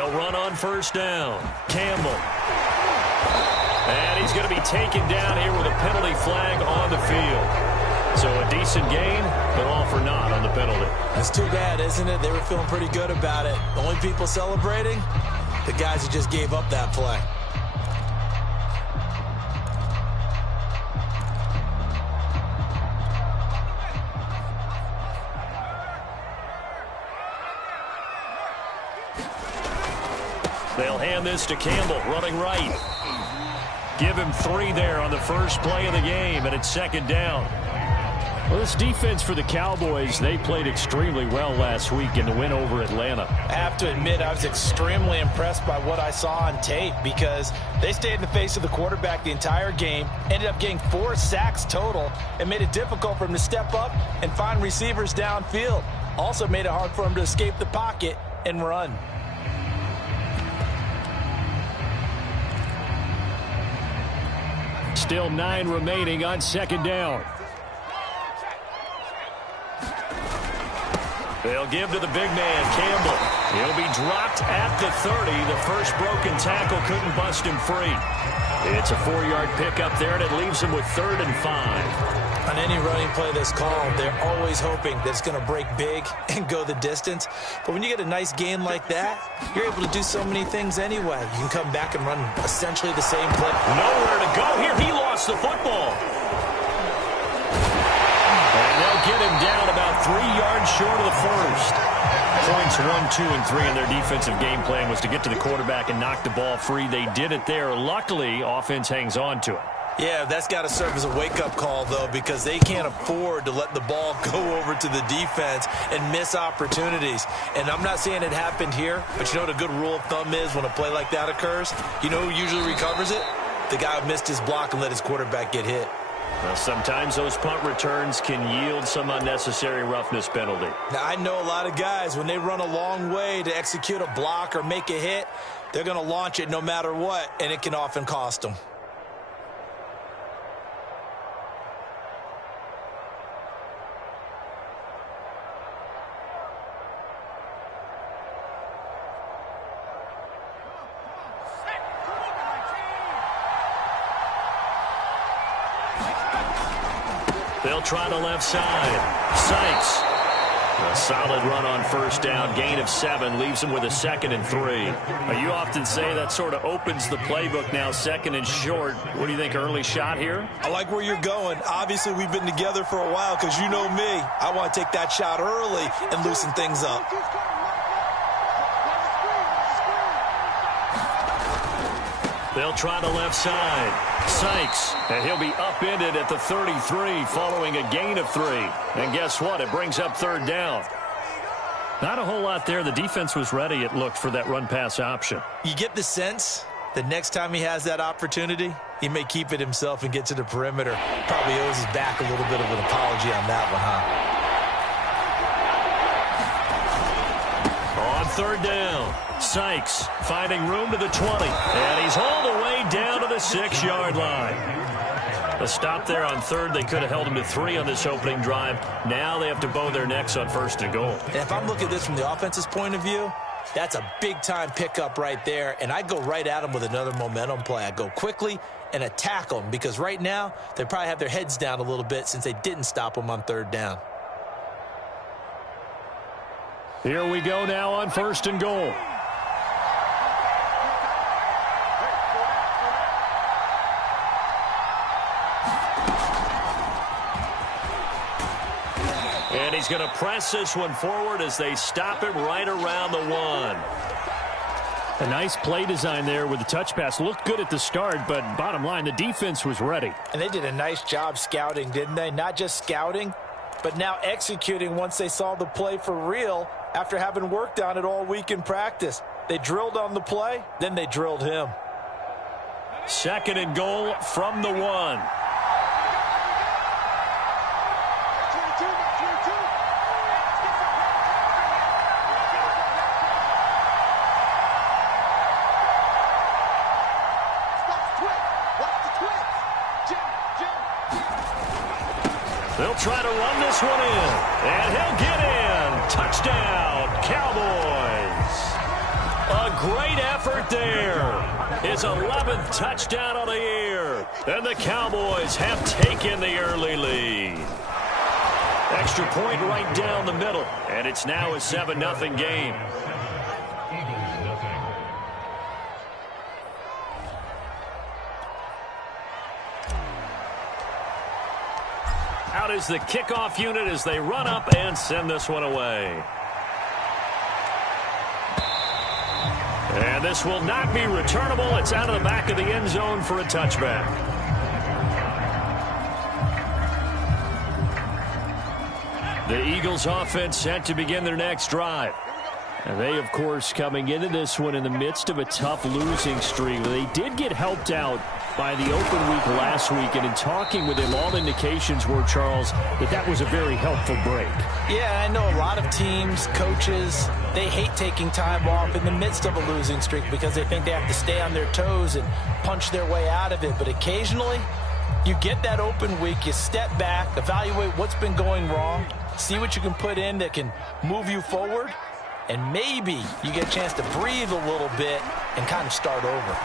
They'll run on first down. Campbell. And he's going to be taken down here with a penalty flag on the field. So a decent gain, but all for naught on the penalty. That's too bad, isn't it? They were feeling pretty good about it. The only people celebrating, the guys who just gave up that play. They'll hand this to Campbell, running right. Give him 3 there on the first play of the game, and it's second down. Well, this defense for the Cowboys, they played extremely well last week in the win over Atlanta. I have to admit, I was extremely impressed by what I saw on tape because they stayed in the face of the quarterback the entire game, ended up getting 4 sacks total, and made it difficult for him to step up and find receivers downfield. Also made it hard for him to escape the pocket and run. Still 9 remaining on second down. They'll give to the big man, Campbell. He'll be dropped at the 30. The first broken tackle couldn't bust him free. It's a 4-yard pickup there, and it leaves him with 3rd and 5. On any running play that's called, they're always hoping that it's going to break big and go the distance. But when you get a nice gain like that, you're able to do so many things anyway. You can come back and run essentially the same play. Nowhere to go here. He lost the football. And they'll get him down about 3 yards short of the first. Points 1, 2, and 3 in their defensive game plan was to get to the quarterback and knock the ball free. They did it there. Luckily, offense hangs on to it. Yeah, that's got to serve as a wake-up call, though, because they can't afford to let the ball go over to the defense and miss opportunities. And I'm not saying it happened here, but you know what a good rule of thumb is when a play like that occurs? You know who usually recovers it? The guy who missed his block and let his quarterback get hit. Well, sometimes those punt returns can yield some unnecessary roughness penalty. Now, I know a lot of guys, when they run a long way to execute a block or make a hit, they're going to launch it no matter what, and it can often cost them. They'll try the left side. Sykes. A solid run on first down. Gain of 7 leaves him with a 2nd and 3. You often say that sort of opens the playbook now, 2nd and short. What do you think, early shot here? I like where you're going. Obviously, we've been together for a while because you know me. I want to take that shot early and loosen things up. They'll try the left side. Sykes, and he'll be upended at the 33 following a gain of 3. And guess what? It brings up 3rd down. Not a whole lot there. The defense was ready, it looked, for that run-pass option. You get the sense that next time he has that opportunity, he may keep it himself and get to the perimeter. Probably owes his back a little bit of an apology on that one, huh? On 3rd down. Sykes finding room to the 20, and he's hauled away down to the 6-yard line. A stop there on 3rd. They could have held him to 3 on this opening drive. Now they have to bow their necks on 1st and goal. And if I'm looking at this from the offense's point of view, that's a big-time pickup right there, and I go right at him with another momentum play. I go quickly and attack them because right now they probably have their heads down a little bit since they didn't stop them on 3rd down. Here we go now on 1st and goal. And he's going to press this one forward as they stop him right around the 1. A nice play design there with the touch pass. Looked good at the start, but bottom line, the defense was ready. And they did a nice job scouting, didn't they? Not just scouting, but now executing once they saw the play for real after having worked on it all week in practice. They drilled on the play, then they drilled him. 2nd and goal from the 1. They'll try to run this one in, and he'll get in. Touchdown, Cowboys. A great effort there. His 11th touchdown of the year. And the Cowboys have taken the early lead. Extra point right down the middle. And it's now a 7-0 game. Out is the kickoff unit as they run up and send this one away. And this will not be returnable. It's out of the back of the end zone for a touchback. The Eagles offense set to begin their next drive. And they, of course, coming into this one in the midst of a tough losing streak. They did get helped out by the open week last week, and in talking with him, all indications were, Charles, that was a very helpful break. Yeah, I know a lot of teams, coaches, they hate taking time off in the midst of a losing streak because they think they have to stay on their toes and punch their way out of it. But occasionally, you get that open week, you step back, evaluate what's been going wrong, see what you can put in that can move you forward, and maybe you get a chance to breathe a little bit and kind of start over.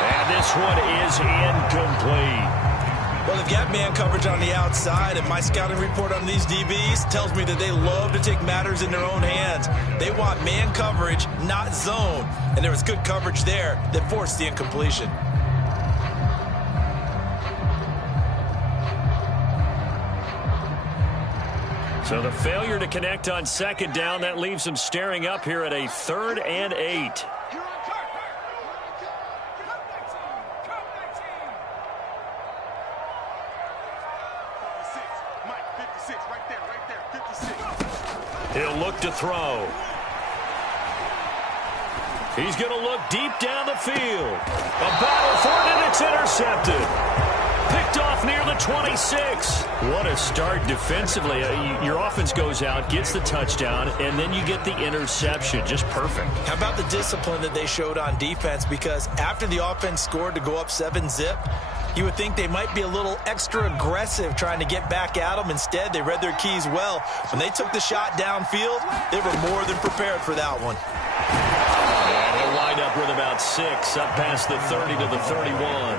And this one is incomplete. Well, they've got man coverage on the outside, and my scouting report on these DBs tells me that they love to take matters in their own hands. They want man coverage, not zone. And there was good coverage there that forced the incompletion. So the failure to connect on second down, that leaves them staring up here at a 3rd and 8. He'll look to throw. He's going to look deep down the field. A battle for it, and it's intercepted. Picked off near the 26. What a start defensively. Your offense goes out, gets the touchdown, and then you get the interception. Just perfect. How about the discipline that they showed on defense? Because after the offense scored to go up 7-zip, you would think they might be a little extra aggressive trying to get back at them. Instead, they read their keys well. When they took the shot downfield, they were more than prepared for that one. And he'll wind up with about 6 up past the 30 to the 31.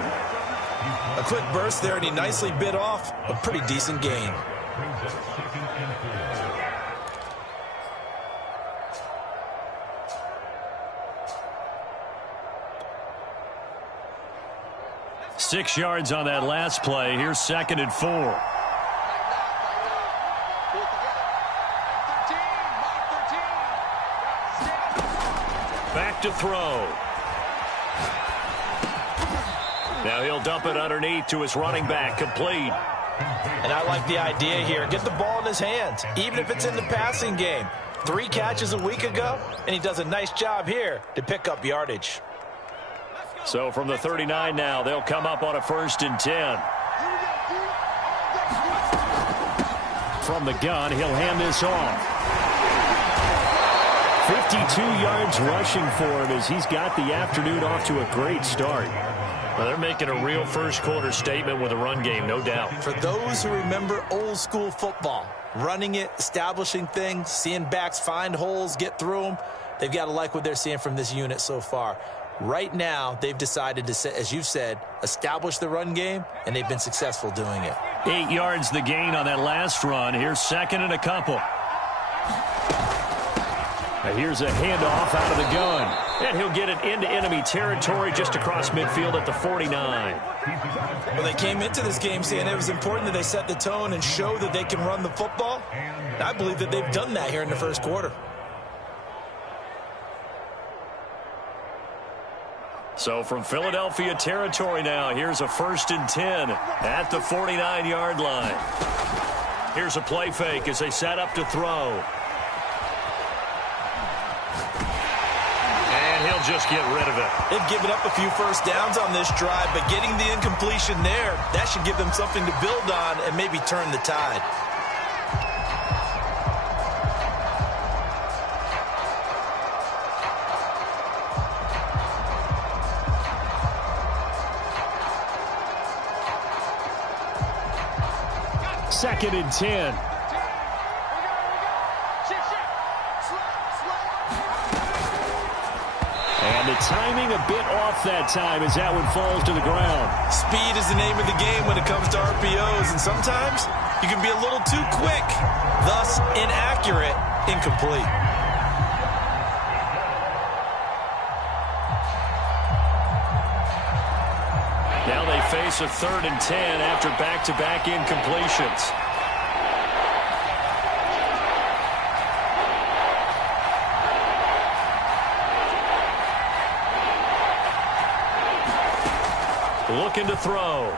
A quick burst there, and he nicely bit off a pretty decent gain. Six yards on that last play. Here's 2nd and 4. Back to throw. Now he'll dump it underneath to his running back, complete. And I like the idea here. Get the ball in his hands, even if it's in the passing game. 3 catches a week ago, and he does a nice job here to pick up yardage. So from the 39 now, they'll come up on a 1st and 10. From the gun, he'll hand this off. 52 yards rushing for him as he's got the afternoon off to a great start. Well, they're making a real first-quarter statement with a run game, no doubt. For those who remember old-school football, running it, establishing things, seeing backs find holes, get through them, they've got to like what they're seeing from this unit so far. Right now, they've decided to, as you've said, establish the run game, and they've been successful doing it. 8 yards the gain on that last run. Here's 2nd and a couple. Now here's a handoff out of the gun. And he'll get it into enemy territory just across midfield at the 49. Well, they came into this game saying it was important that they set the tone and show that they can run the football. And I believe that they've done that here in the first quarter. So from Philadelphia territory now, here's a 1st and 10 at the 49-yard line. Here's a play fake as they set up to throw. And he'll just get rid of it. They've given up a few first downs on this drive, but getting the incompletion there, that should give them something to build on and maybe turn the tide. Second and 10. the timing a bit off that time as that one falls to the ground. Speed is the name of the game when it comes to RPOs, and sometimes you can be a little too quick, thus inaccurate, incomplete. Now they face a 3rd and 10 after back-to-back incompletions. Looking to throw.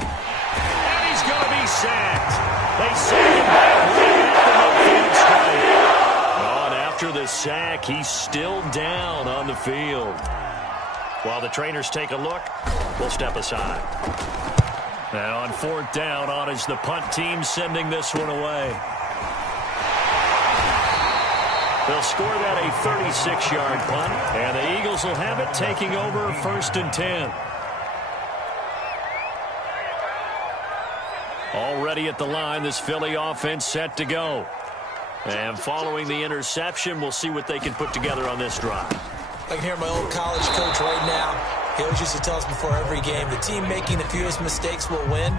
And he's going to be sacked. They sack him back right at the midfield stripe. Oh, and after the sack, he's still down on the field. While the trainers take a look, we'll step aside. Now on 4th down, on is the punt team sending this one away. They'll score that a 36-yard punt, and the Eagles will have it taking over 1st and 10. Already at the line, this Philly offense set to go. And following the interception, we'll see what they can put together on this drive. I can hear my old college coach right now. He always used to tell us before every game, the team making the fewest mistakes will win.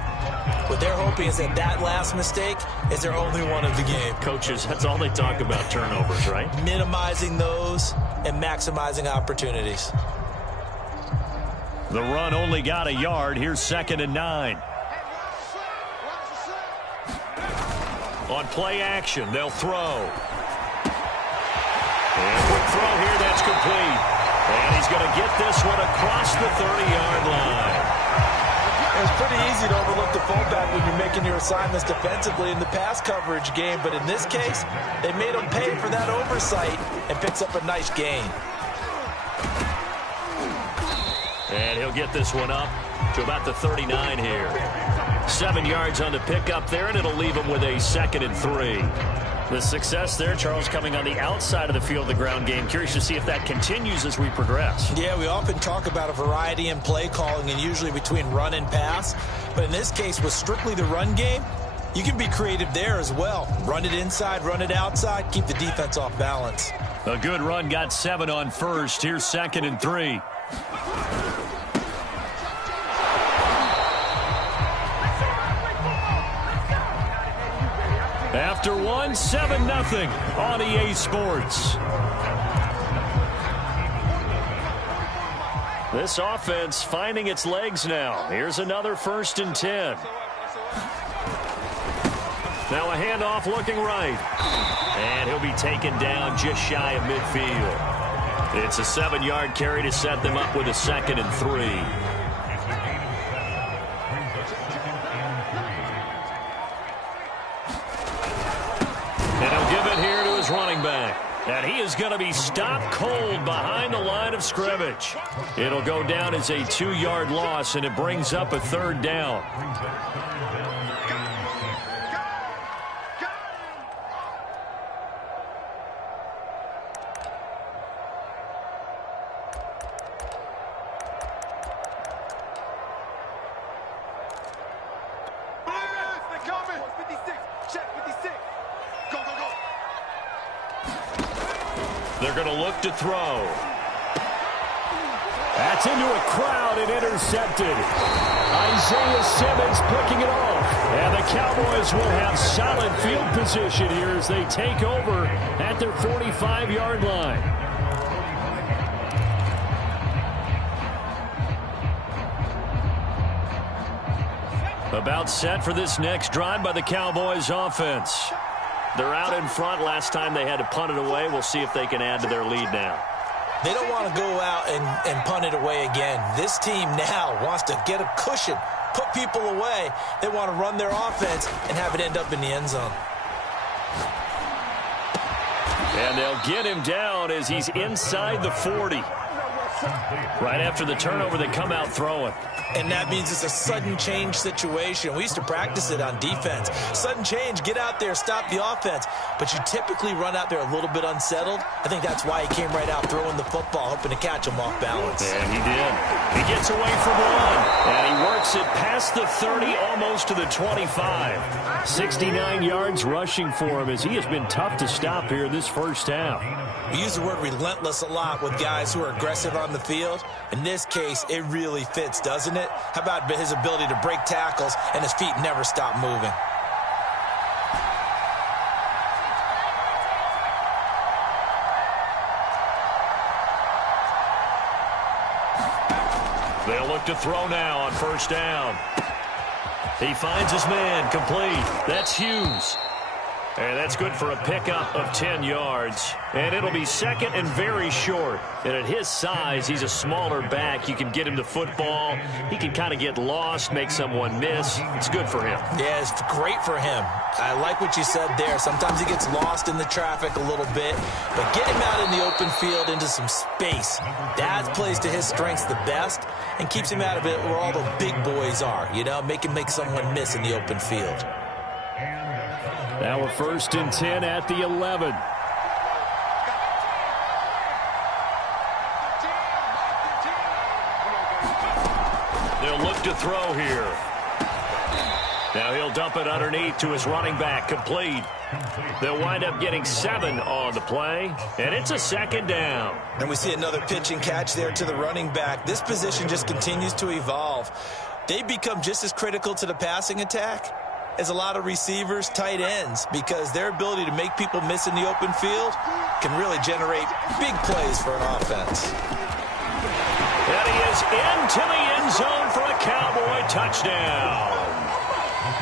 What they're hoping is that that last mistake is their only one of the game. Coaches, that's all they talk about, turnovers, right? Minimizing those and maximizing opportunities. The run only got a yard. Here's 2nd and 9. On play action, they'll throw. And quick throw here, that's complete. And he's going to get this one across the 30-yard line. It's pretty easy to overlook the fullback when you're making your assignments defensively in the pass coverage game, but in this case, they made him pay for that oversight and picks up a nice gain. And he'll get this one up to about the 39 here. 7 yards on the pickup there, and it'll leave him with a 2nd and 3. The success there, Charles, coming on the outside of the field, the ground game. Curious to see if that continues as we progress. Yeah, we often talk about a variety in play calling and usually between run and pass. But in this case, with strictly the run game, you can be creative there as well. Run it inside, run it outside, keep the defense off balance. A good run got 7 on first. Here's 2nd and 3. After 1, 7-0 on EA Sports. This offense finding its legs now. Here's another 1st and 10. Now a handoff looking right. And he'll be taken down just shy of midfield. It's a 7-yard carry to set them up with a 2nd and 3. Running back. And he is going to be stopped cold behind the line of scrimmage. It'll go down as a 2-yard loss, and it brings up a 3rd down. They're going to look to throw. That's into a crowd and intercepted. Isaiah Simmons picking it off. And the Cowboys will have solid field position here as they take over at their 45-yard line. About set for this next drive by the Cowboys offense. They're out in front. Last time they had to punt it away. We'll see if they can add to their lead now. They don't want to go out and punt it away again. This team now wants to get a cushion, put people away. They want to run their offense and have it end up in the end zone. And they'll get him down as he's inside the 40. Right after the turnover, they come out throwing. And that means it's a sudden change situation. We used to practice it on defense. Sudden change, get out there, stop the offense. But you typically run out there a little bit unsettled. I think that's why he came right out throwing the football, hoping to catch him off balance. And he did. He gets away from one. And he works it past the 30, almost to the 25. 69 yards rushing for him as he has been tough to stop here this first half. We use the word relentless a lot with guys who are aggressive on the field. In this case, it really fits, doesn't it? How about his ability to break tackles and his feet never stop moving? They'll look to throw now on first down. He finds his man, complete. That's Hughes. And that's good for a pickup of 10 yards. And it'll be second and very short. And at his size, he's a smaller back. You can get him the football. He can kind of get lost, make someone miss. It's good for him. Yeah, it's great for him. I like what you said there. Sometimes he gets lost in the traffic a little bit. But get him out in the open field into some space. That plays to his strengths the best and keeps him out of it where all the big boys are. You know, make him make someone miss in the open field. Now we're first and 10 at the 11. They'll look to throw here. Now he'll dump it underneath to his running back, complete. They'll wind up getting 7 on the play, and it's a second down. And we see another pitch and catch there to the running back. This position just continues to evolve. They become just as critical to the passing attack as a lot of receivers, tight ends, because their ability to make people miss in the open field can really generate big plays for an offense. And he is into the end zone for a Cowboy touchdown.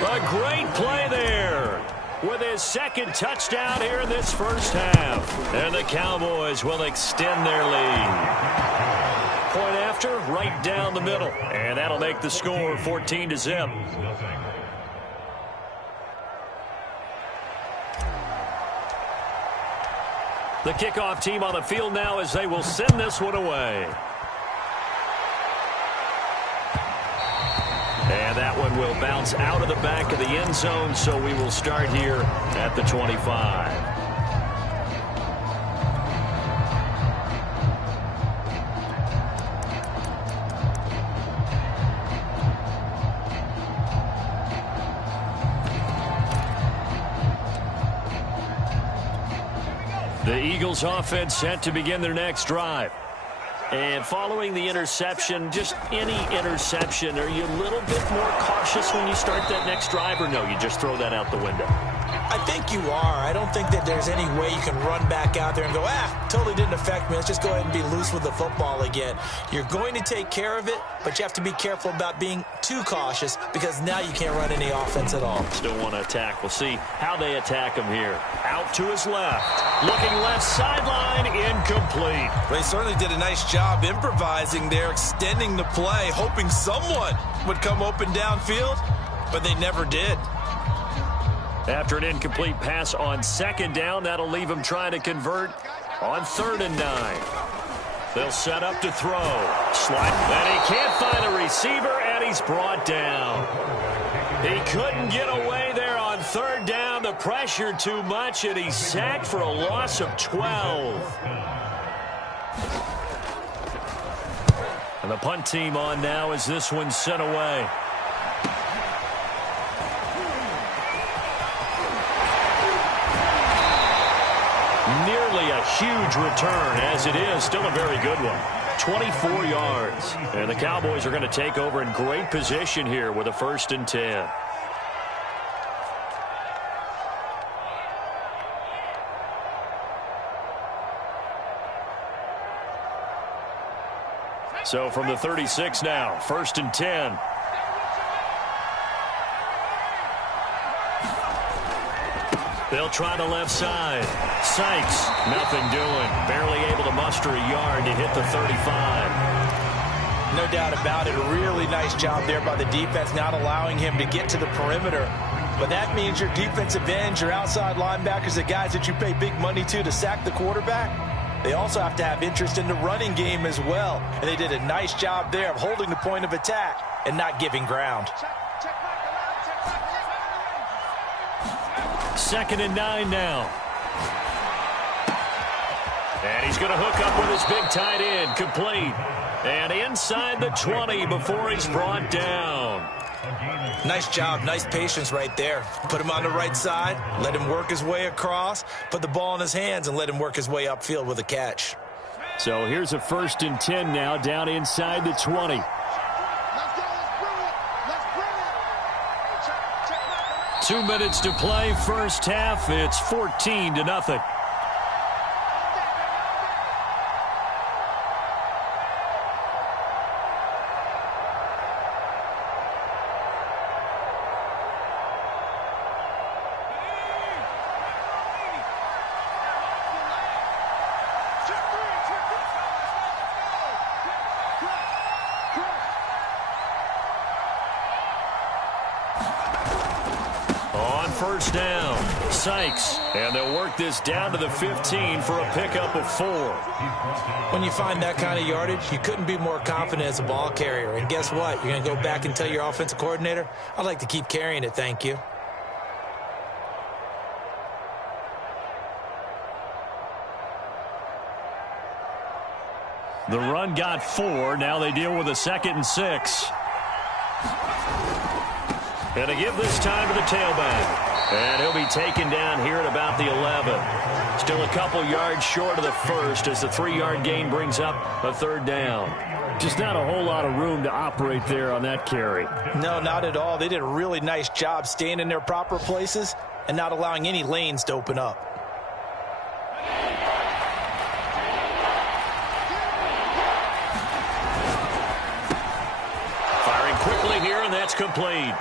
A great play there with his second touchdown here in this first half. And the Cowboys will extend their lead. Point after, right down the middle. And that'll make the score 14-0. The kickoff team on the field now as they will send this one away. And that one will bounce out of the back of the end zone, so we will start here at the 25. The Eagles offense set to begin their next drive. And following the interception, just any interception, are you a little bit more cautious when you start that next drive, or no, you just throw that out the window? I think you are. I don't think that there's any way you can run back out there and go, totally didn't affect me. Let's just go ahead and be loose with the football again. You're going to take care of it, but you have to be careful about being too cautious because now you can't run any offense at all. Still want to attack. We'll see how they attack him here. Out to his left. Looking left sideline, incomplete. They certainly did a nice job improvising there, extending the play, hoping someone would come open downfield, but they never did. After an incomplete pass on second down, that'll leave him trying to convert on 3rd and 9. They'll set up to throw. Slide, and he can't find a receiver, and he's brought down. He couldn't get away there on 3rd down. The pressure too much, and he's sacked for a loss of 12. And the punt team on now as this one's sent away. Nearly a huge return, as it is still a very good one. 24 yards. And the Cowboys are going to take over in great position here with a 1st and 10. So from the 36 now, 1st and 10. They'll try the left side. Sykes, nothing doing. Barely able to muster a yard to hit the 35. No doubt about it. A really nice job there by the defense, not allowing him to get to the perimeter. But that means your defensive ends, your outside linebackers, the guys that you pay big money to sack the quarterback, they also have to have interest in the running game as well. And they did a nice job there of holding the point of attack and not giving ground. 2nd and 9 now. And he's going to hook up with his big tight end, complete. And inside the 20 before he's brought down. Nice job, nice patience right there. Put him on the right side, let him work his way across, put the ball in his hands, and let him work his way upfield with a catch. So here's a 1st and 10 now, down inside the 20. 2 minutes to play, first half. It's 14-0. First down, Sykes, and they'll work this down to the 15 for a pickup of 4. When you find that kind of yardage, you couldn't be more confident as a ball carrier. And guess what? You're going to go back and tell your offensive coordinator, I'd like to keep carrying it, thank you. The run got 4. Now they deal with a 2nd and 6. And to give this time to the tailback. And he'll be taken down here at about the 11. Still a couple yards short of the first as the 3-yard gain brings up a 3rd down. Just not a whole lot of room to operate there on that carry. No, not at all. They did a really nice job staying in their proper places and not allowing any lanes to open up. Firing quickly here, and that's complete.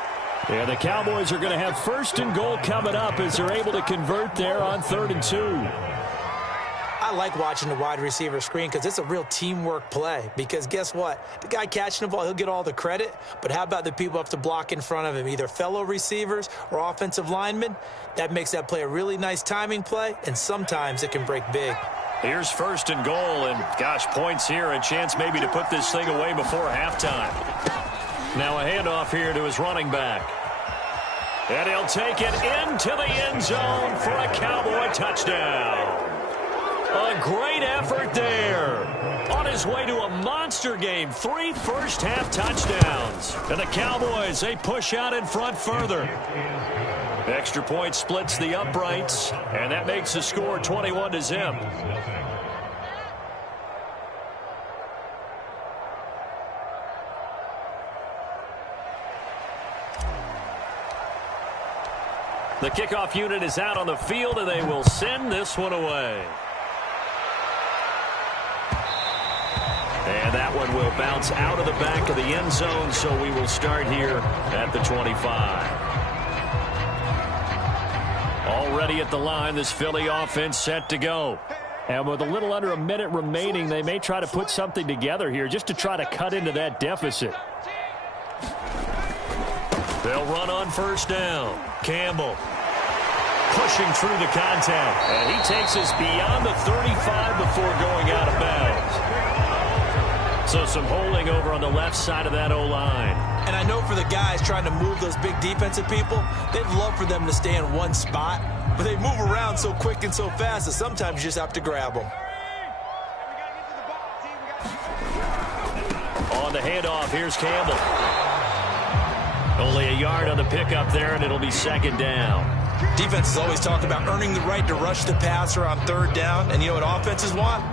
And the Cowboys are going to have 1st and goal coming up as they're able to convert there on 3rd and 2. I like watching the wide receiver screen because it's a real teamwork play. Because guess what? The guy catching the ball, he'll get all the credit. But how about the people who have to block in front of him, either fellow receivers or offensive linemen? That makes that play a really nice timing play, and sometimes it can break big. Here's 1st and goal, and gosh, points here, a chance maybe to put this thing away before halftime. Now a handoff here to his running back. And he'll take it into the end zone for a Cowboy touchdown. A great effort there. On his way to a monster game, 3 first-half touchdowns. And the Cowboys, they push out in front further. Extra point splits the uprights, and that makes the score 21-0. The kickoff unit is out on the field, and they will send this one away. And that one will bounce out of the back of the end zone, so we will start here at the 25. Already at the line, this Philly offense set to go. And with a little under a minute remaining, they may try to put something together here just to try to cut into that deficit. They'll run on 1st down. Campbell pushing through the contact. And he takes us beyond the 35 before going out of bounds. So some holding over on the left side of that O-line. And I know for the guys trying to move those big defensive people, they'd love for them to stay in one spot. But they move around so quick and so fast that sometimes you just have to grab them. On the handoff, here's Campbell. Only a yard on the pickup there, and it'll be 2nd down. Defenses always talk about earning the right to rush the passer on 3rd down. And you know what offenses want?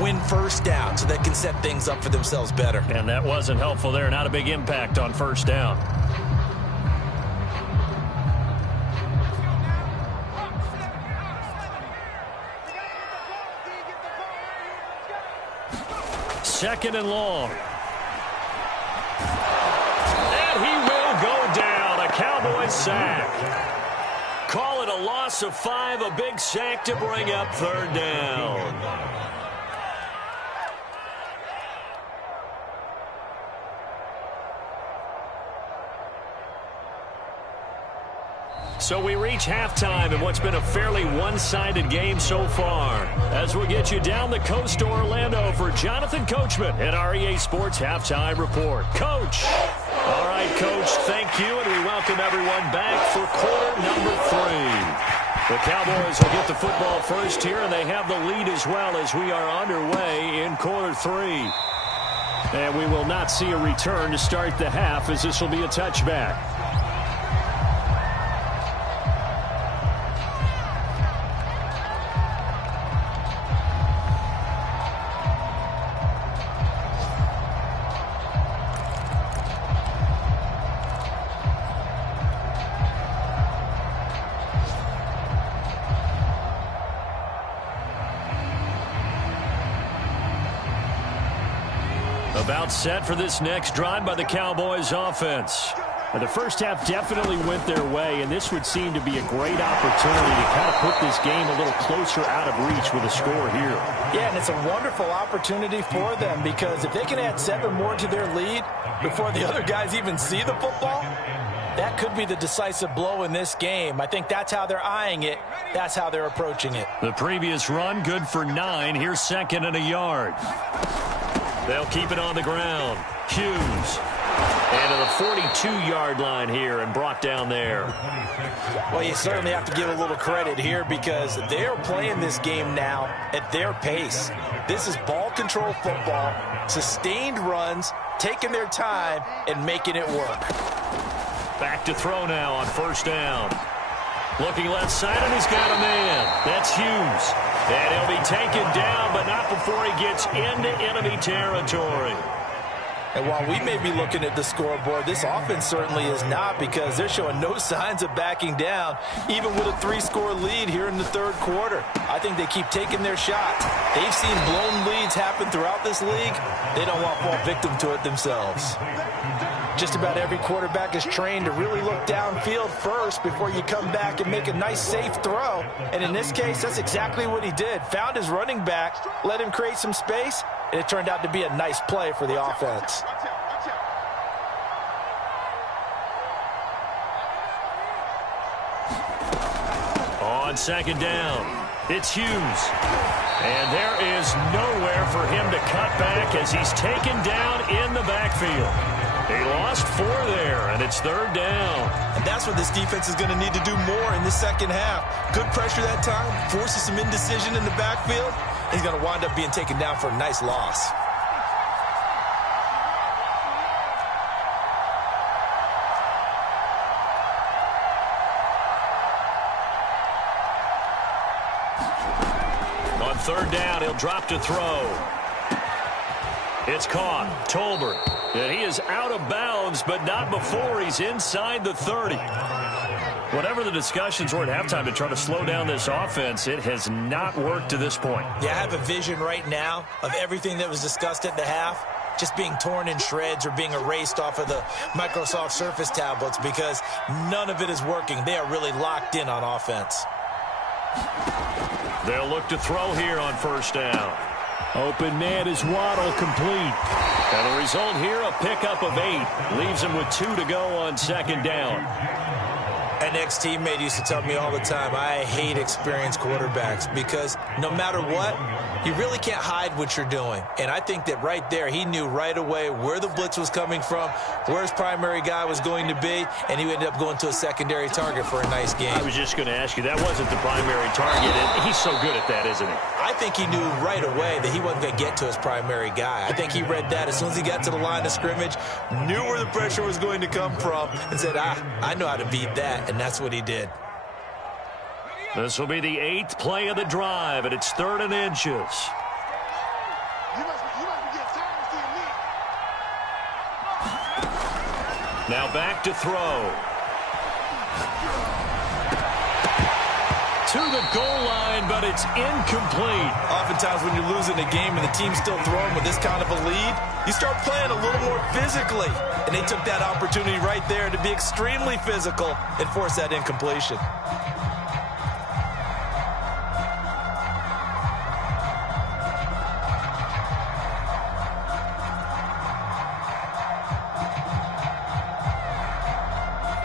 Win 1st down so they can set things up for themselves better. And that wasn't helpful there. Not a big impact on 1st down. Second and long. And he will go down. A Cowboys sack. Call it a loss of 5, a big sack to bring up 3rd down. So we reach halftime in what's been a fairly one-sided game so far. As we'll get you down the coast to Orlando for Jonathan Coachman at our EA Sports Halftime Report. Coach. All right, Coach, thank you, and we welcome everyone back for quarter number 3. The Cowboys will get the football first here, and they have the lead as well as we are underway in quarter 3. And we will not see a return to start the half, as this will be a touchback. About set for this next drive by the Cowboys offense. The first half definitely went their way, and this would seem to be a great opportunity to kind of put this game a little closer out of reach with a score here. Yeah, and it's a wonderful opportunity for them, because if they can add 7 more to their lead before the other guys even see the football, that could be the decisive blow in this game. I think that's how they're eyeing it. That's how they're approaching it. The previous run, good for 9. Here's 2nd and a yard. They'll keep it on the ground. Hughes. And to the 42-yard line here and brought down there. Well, you certainly have to give a little credit here, because they're playing this game now at their pace. This is ball control football, sustained runs, taking their time and making it work. Back to throw now on first down. Looking left side, and he's got a man. That's Hughes. And he'll be taken down, but not before he gets into enemy territory. And while we may be looking at the scoreboard, this offense certainly is not, because they're showing no signs of backing down, even with a 3-score lead here in the third quarter. I think they keep taking their shots. They've seen blown leads happen throughout this league. They don't want to fall victim to it themselves. Just about every quarterback is trained to really look downfield first before you come back and make a nice, safe throw. And in this case, that's exactly what he did. Found his running back, let him create some space, and it turned out to be a nice play for the offense. On second down, it's Hughes. And there is nowhere for him to cut back as he's taken down in the backfield. He lost 4 there, and it's 3rd down. And that's what this defense is going to need to do more in the second half. Good pressure that time, forces some indecision in the backfield. He's going to wind up being taken down for a nice loss. On 3rd down, he'll drop to throw. It's caught. Tolbert. And he is out of bounds, but not before he's inside the 30. Whatever the discussions were at halftime to try to slow down this offense, it has not worked to this point. Yeah, I have a vision right now of everything that was discussed at the half just being torn in shreds or being erased off of the Microsoft Surface tablets, because none of it is working. They are really locked in on offense. They'll look to throw here on first down. Open man is Waddle, complete. And the result here, a pickup of 8. Leaves him with 2 to go on second down. An ex-teammate used to tell me all the time, I hate experienced quarterbacks, because no matter what, you really can't hide what you're doing. And I think that right there, he knew right away where the blitz was coming from, where his primary guy was going to be, and he ended up going to a secondary target for a nice game. I was just going to ask you, that wasn't the primary target, and he's so good at that, isn't he? I think he knew right away that he wasn't going to get to his primary guy. I think he read that as soon as he got to the line of scrimmage, knew where the pressure was going to come from, and said, I know how to beat that, and that's what he did. This will be the 8th play of the drive, and it's 3rd and inches. Now back to throw. To the goal line, but it's incomplete. Oftentimes when you're losing a game and the team's still throwing with this kind of a lead, you start playing a little more physically. And they took that opportunity right there to be extremely physical and force that incompletion.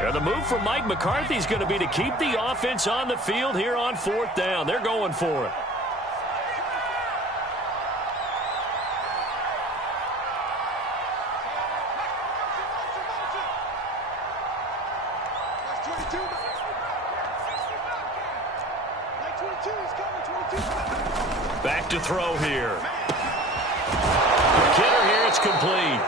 And the move from Mike McCarthy is going to be to keep the offense on the field here on 4th down. They're going for it. Back to throw here. Kidder here, it's complete.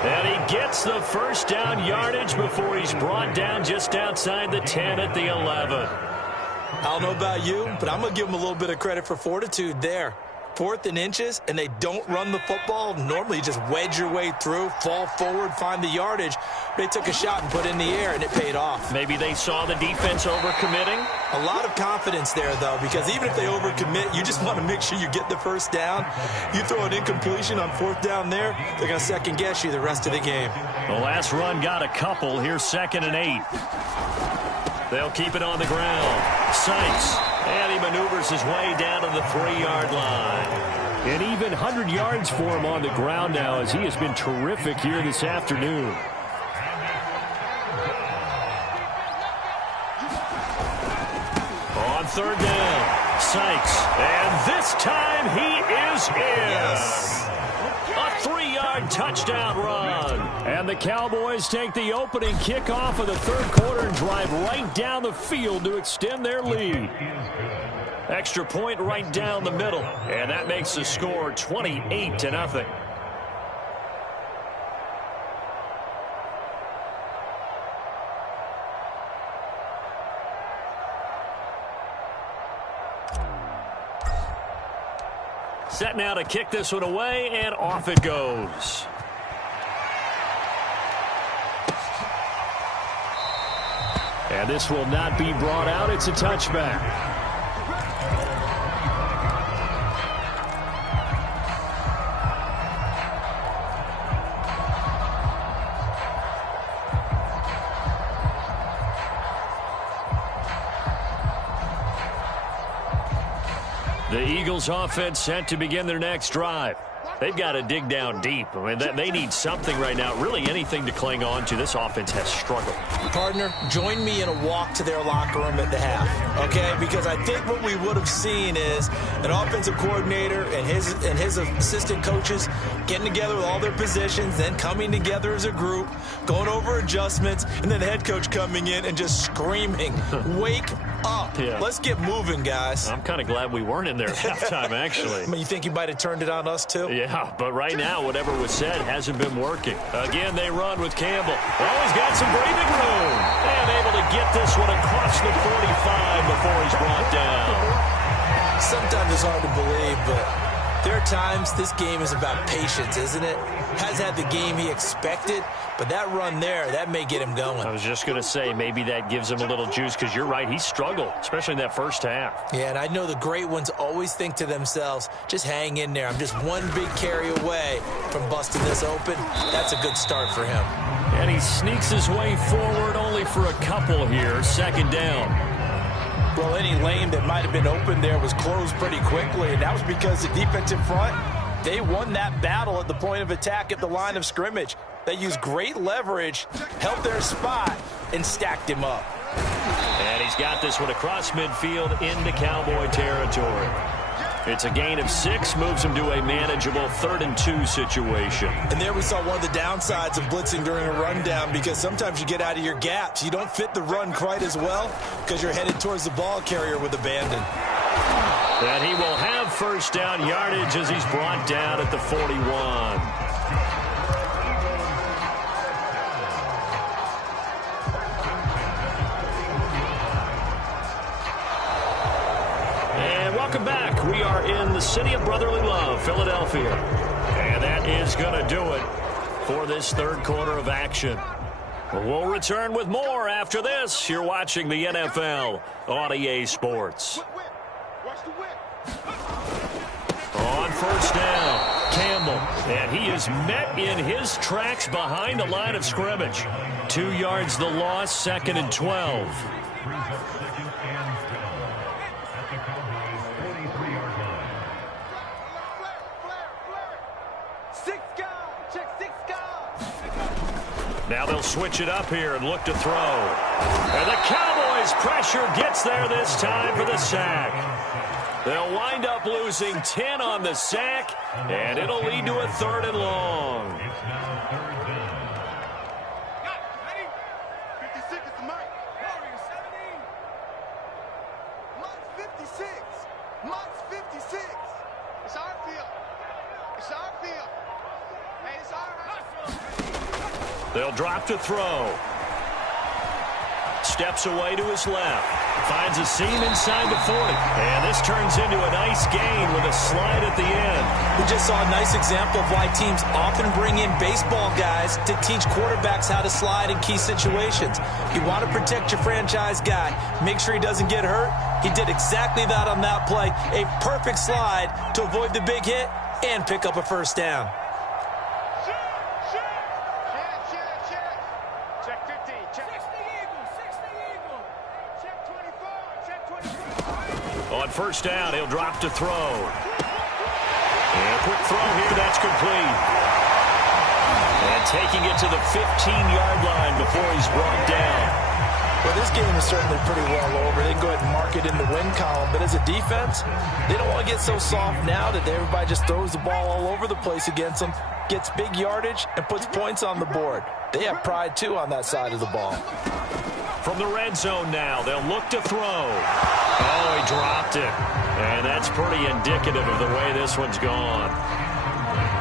And he gets the first down yardage before he's brought down just outside the 10 at the 11. I don't know about you, but I'm going to give them a little bit of credit for fortitude there. 4th and inches, and they don't run the football. Normally, you just wedge your way through, fall forward, find the yardage. They took a shot and put it in the air, and it paid off. Maybe they saw the defense overcommitting. A lot of confidence there, though, because even if they overcommit, you just want to make sure you get the first down. You throw an incompletion on 4th down there, they're going to second-guess you the rest of the game. The last run got a couple. Here's 2nd and 8. They'll keep it on the ground. Sykes, and he maneuvers his way down to the 3-yard line. An even 100 yards for him on the ground now, as he has been terrific here this afternoon. On 3rd down, Sykes, and this time he is in. Yes. A 3-yard touchdown run. And the Cowboys take the opening kickoff of the 3rd quarter and drive right down the field to extend their lead. Extra point right down the middle. And that makes the score 28-0. Set now to kick this one away, and off it goes. And this will not be brought out. It's a touchback. The Eagles offense set to begin their next drive. They've got to dig down deep. I mean, they need something right now, really anything to cling on to. This offense has struggled. Partner, join me in a walk to their locker room at the half, okay? Because I think what we would have seen is an offensive coordinator and his assistant coaches getting together with all their positions, then coming together as a group, going over adjustments, and then the head coach coming in and just screaming, wake up. Yeah. Let's get moving, guys. I'm kind of glad we weren't in there at halftime, actually. I mean, you think he might have turned it on us, too? Yeah, but right now, whatever was said hasn't been working. Again, they run with Campbell. Oh, he's got some breathing room. And able to get this one across the 45 before he's brought down. Sometimes it's hard to believe, but there are times this game is about patience, isn't it? Has had the game he expected, but that run there, that may get him going. I was just going to say, maybe that gives him a little juice, because you're right, he struggled, especially in that first half. Yeah, and I know the great ones always think to themselves, just hang in there. I'm just one big carry away from busting this open. That's a good start for him. And he sneaks his way forward only for a couple here. 2nd down. Well, any lane that might have been open there was closed pretty quickly, and that was because the defensive front, they won that battle at the point of attack at the line of scrimmage. They used great leverage, held their spot, and stacked him up. And he's got this one across midfield into Cowboy territory. It's a gain of 6, moves him to a manageable 3rd and 2 situation. And there we saw one of the downsides of blitzing during a rundown, because sometimes you get out of your gaps. You don't fit the run quite as well because you're headed towards the ball carrier with abandon. And he will have first down yardage as he's brought down at the 41. Welcome back. We are in the city of brotherly love, Philadelphia. And that is going to do it for this 3rd quarter of action. We'll return with more after this. You're watching the NFL on EA Sports. On first down, Campbell. And he is met in his tracks behind the line of scrimmage. 2 yards the loss, 2nd and 12. Now they'll switch it up here and look to throw. And the Cowboys' pressure gets there this time for the sack. They'll wind up losing 10 on the sack, and it'll lead to a 3rd and long. They'll drop to throw. Steps away to his left. Finds a seam inside the 40. And this turns into a nice gain with a slide at the end. We just saw a nice example of why teams often bring in baseball guys to teach quarterbacks how to slide in key situations. You want to protect your franchise guy. Make sure he doesn't get hurt. He did exactly that on that play. A perfect slide to avoid the big hit and pick up a first down. On first down, he'll drop to throw. And a quick throw here, that's complete. And taking it to the 15-yard line before he's brought down. Well, this game is certainly pretty well over. They can go ahead and mark it in the win column. But as a defense, they don't want to get so soft now that everybody just throws the ball all over the place against them, gets big yardage, and puts points on the board. They have pride, too, on that side of the ball. From the red zone now, they'll look to throw. Oh, he dropped it. And that's pretty indicative of the way this one's gone.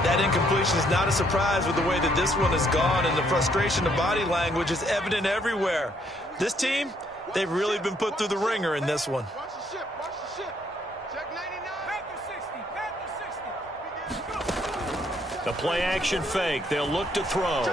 That incompletion is not a surprise with the way that this one has gone, and the frustration of body language is evident everywhere. This team, they've really been put through the ringer in this one. Watch the ship. Watch the ship. Check 99. Panther 60. The play action fake. They'll look to throw.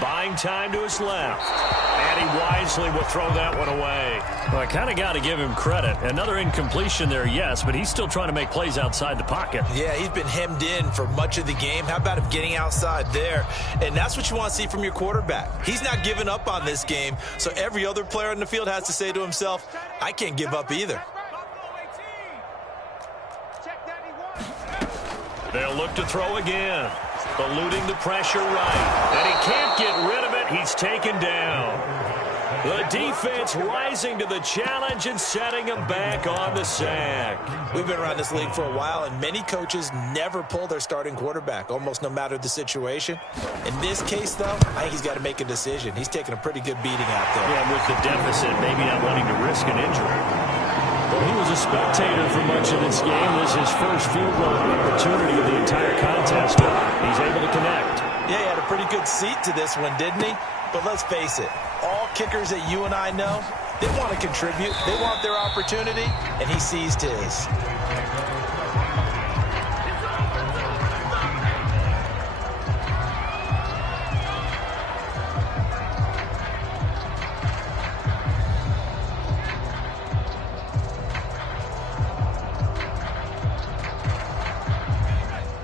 Buying time to his left. And he wisely will throw that one away. Well, I kind of got to give him credit. Another incompletion there, yes, but he's still trying to make plays outside the pocket. Yeah, he's been hemmed in for much of the game. How about him getting outside there? And that's what you want to see from your quarterback. He's not giving up on this game, so every other player in the field has to say to himself, I can't give up either. They'll look to throw again. Eluding the pressure right. And he can't get rid of it. He's taken down. The defense rising to the challenge and setting him back on the sack. We've been around this league for a while, and many coaches never pull their starting quarterback, almost no matter the situation. In this case, though, I think he's got to make a decision. He's taking a pretty good beating out there. Yeah, with the deficit, maybe not wanting to risk an injury. Well, he was a spectator for much of this game. This is his first field goal opportunity of the entire contest. He's able to connect. Yeah, he had a pretty good seat to this one, didn't he? But let's face it, all kickers that you and I know, they want to contribute. They want their opportunity, and he seized his.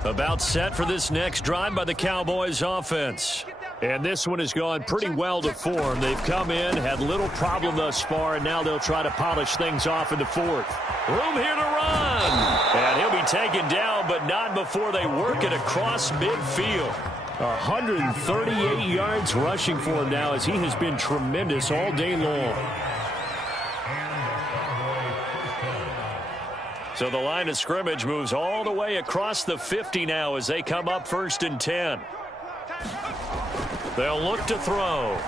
About set for this next drive by the Cowboys offense. And this one has gone pretty well to form. They've come in, had little problem thus far, and now they'll try to polish things off in the fourth. Room here to run. And he'll be taken down, but not before they work it across midfield. 138 yards rushing for him now as he has been tremendous all day long. So the line of scrimmage moves all the way across the 50 now as they come up 1st and 10. They'll look to throw.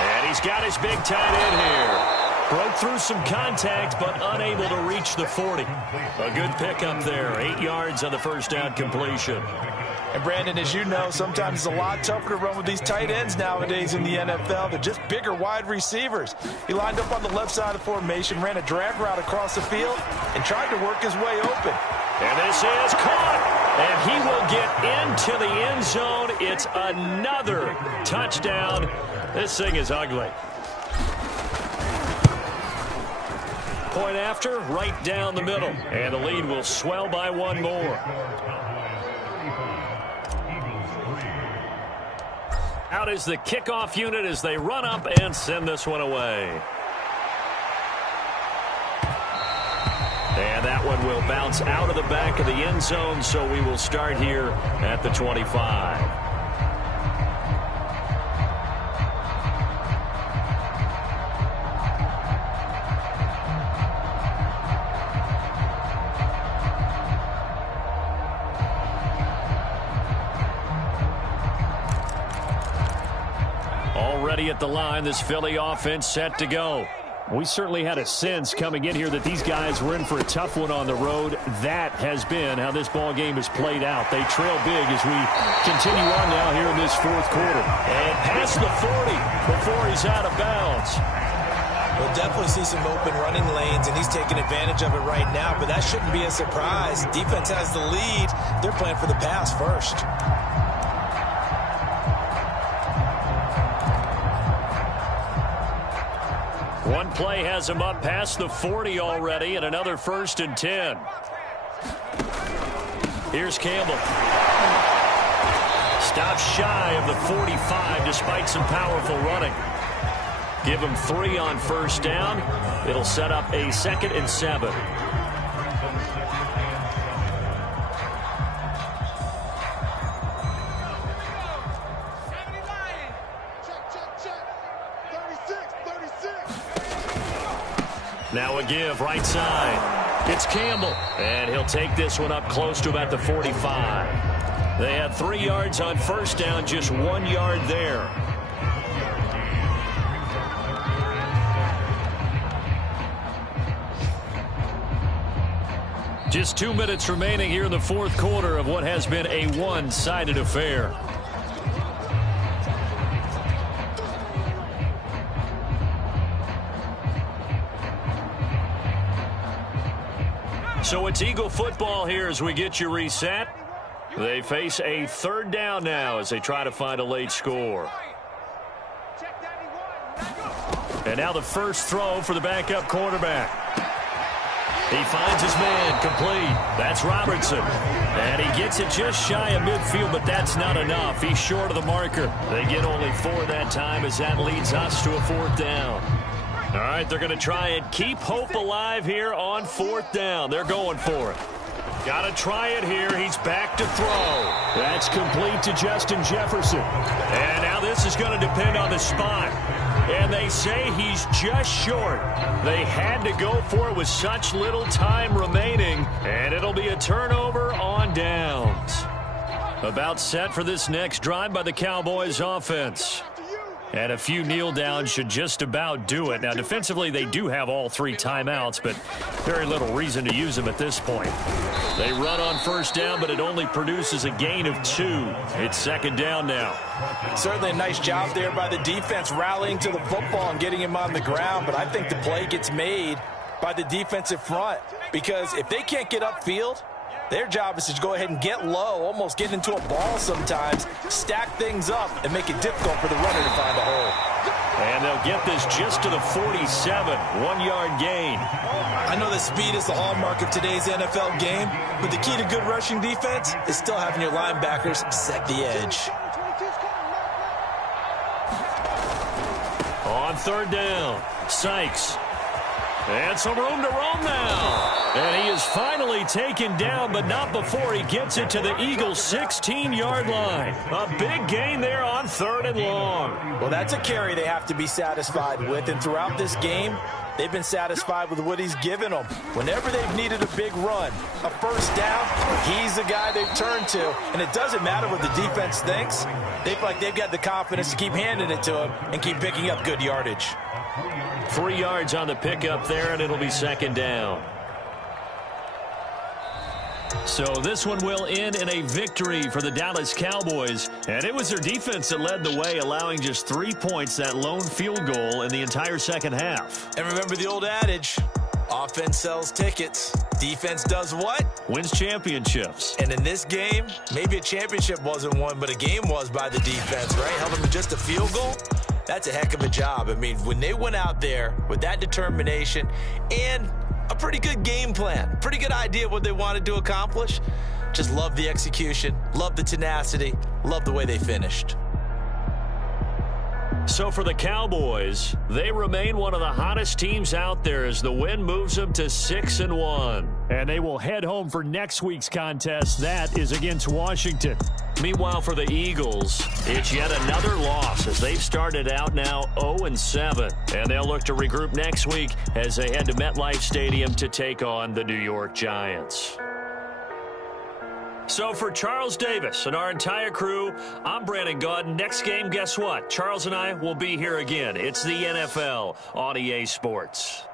And he's got his big tight end here. Broke through some contact, but unable to reach the 40. A good pickup there. 8 yards on the first down completion. And, Brandon, as you know, sometimes it's a lot tougher to run with these tight ends nowadays in the NFL. They're just bigger wide receivers. He lined up on the left side of the formation, ran a drag route across the field, and tried to work his way open. And this is caught. And he will get into the end zone. It's another touchdown. This thing is ugly. Point after, right down the middle. And the lead will swell by one more. Out is the kickoff unit as they run up and send this one away. And that one will bounce out of the back of the end zone, so we will start here at the 25. ready at the line. This Philly offense set to go. We certainly had a sense coming in here that these guys were in for a tough one on the road. That has been how this ball game has played out. They trail big as we continue on now here in this fourth quarter. And past the 40 before he's out of bounds. We'll definitely see some open running lanes, and he's taking advantage of it right now, but that shouldn't be a surprise. Defense has the lead. They're playing for the pass first. One play has him up past the 40 already, and another 1st and 10. Here's Campbell. Stops shy of the 45 despite some powerful running. Give him 3 on 1st down. It'll set up a 2nd and 7. Now a give right side. It's Campbell, and he'll take this one up close to about the 45. They had 3 yards on 1st down, just 1 yard there. Just 2 minutes remaining here in the fourth quarter of what has been a one-sided affair. So it's Eagle football here as we get you reset. They face a 3rd down now as they try to find a late score. And now the first throw for the backup quarterback. He finds his man complete. That's Robertson. And he gets it just shy of midfield, but that's not enough. He's short of the marker. They get only 4 that time as that leads us to a 4th down. All right, they're going to try and keep hope alive here on 4th down. They're going for it. Got to try it here. He's back to throw. That's complete to Justin Jefferson. And now this is going to depend on the spot. And they say he's just short. They had to go for it with such little time remaining. And it'll be a turnover on downs. About set for this next drive by the Cowboys offense. And a few kneel downs should just about do it. Now, defensively, they do have all 3 timeouts, but very little reason to use them at this point. They run on 1st down, but it only produces a gain of 2. It's 2nd down now. Certainly a nice job there by the defense rallying to the football and getting him on the ground, but I think the play gets made by the defensive front because if they can't get upfield, their job is to go ahead and get low, almost get into a ball sometimes, stack things up, and make it difficult for the runner to find a hole. And they'll get this just to the 47, 1-yard gain. I know that speed is the hallmark of today's NFL game, but the key to good rushing defense is still having your linebackers set the edge. On 3rd down, Sykes. And some room to roam now. And he is finally taken down, but not before he gets it to the Eagles' 16-yard line. A big gain there on 3rd and long. Well, that's a carry they have to be satisfied with, and throughout this game, they've been satisfied with what he's given them. Whenever they've needed a big run, a 1st down, he's the guy they've turned to, and it doesn't matter what the defense thinks. They feel like they've got the confidence to keep handing it to him and keep picking up good yardage. 3 yards on the pickup there, and it'll be 2nd down. So this one will end in a victory for the Dallas Cowboys. And it was their defense that led the way, allowing just 3 points, that lone field goal in the entire 2nd half. And remember the old adage, offense sells tickets. Defense does what? Wins championships. And in this game, maybe a championship wasn't won, but a game was by the defense, right? Held them to just a field goal. That's a heck of a job. I mean, when they went out there with that determination and a pretty good game plan, pretty good idea of what they wanted to accomplish, just love the execution, love the tenacity, love the way they finished. So for the Cowboys, they remain one of the hottest teams out there as the win moves them to 6-1. And they will head home for next week's contest. That is against Washington. Meanwhile, for the Eagles, it's yet another loss as they've started out now 0-7. And they'll look to regroup next week as they head to MetLife Stadium to take on the New York Giants. So for Charles Davis and our entire crew, I'm Brandon Gaudin. Next game, guess what? Charles and I will be here again. It's the NFL on EA Sports.